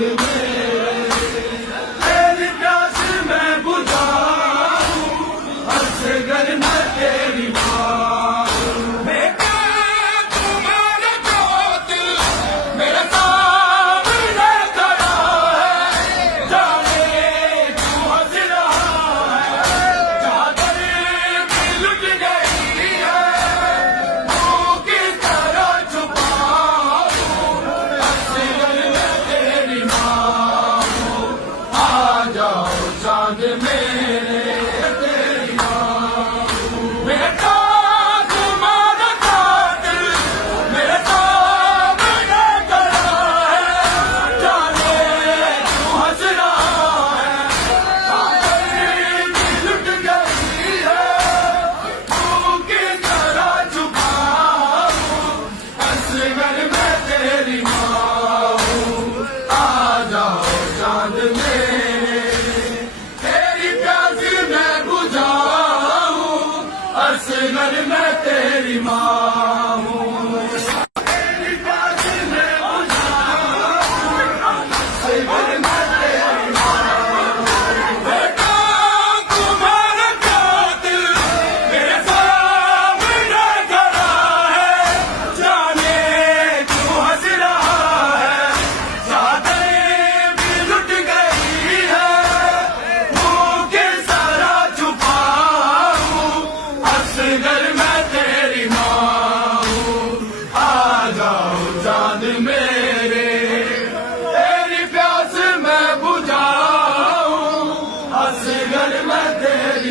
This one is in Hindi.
तेरी प्यास मैं बुझाऊं, असगर मैं तेरी माँ हूँ। बेटा तुम्हारा जो दिल मेरे सामने खड़ा है, जाने क्यों हंस रहा है, चादर भी लुट गई है, मुँह किस तरह छुपाऊं, असगर मैं तेरी माँ हूँ। आ जाओ चाँद मेरे, तेरी माँ हूँ। बेटा तुम्हारा कातिल मेरे सामने खड़ा है, जाने क्यों हंस रहा है, चादर भी लुट गई है, मुँह किस तरह छुपाऊं, असगर मैं तेरी माँ हूँ। आ जाओ चाँद मेरे, तेरी प्यास मैं बुझाऊं, असगर मैं तेरी माँ हूँ। तेरी प्यास मैं बुझाऊं, असगर मैं तेरी माँ हूँ। बेटा तुम्हारा कातिल मेरे सामने खड़ा है, जाने क्यों हंस रहा है, चादर भी लुट गई है, मुँह किस तरह छुपाऊं, असगर मैं तेरी माँ हूँ। आ जाओ चाँद मेरे, तेरी प्यास मैं बुझाऊं, असगर मैं तेरी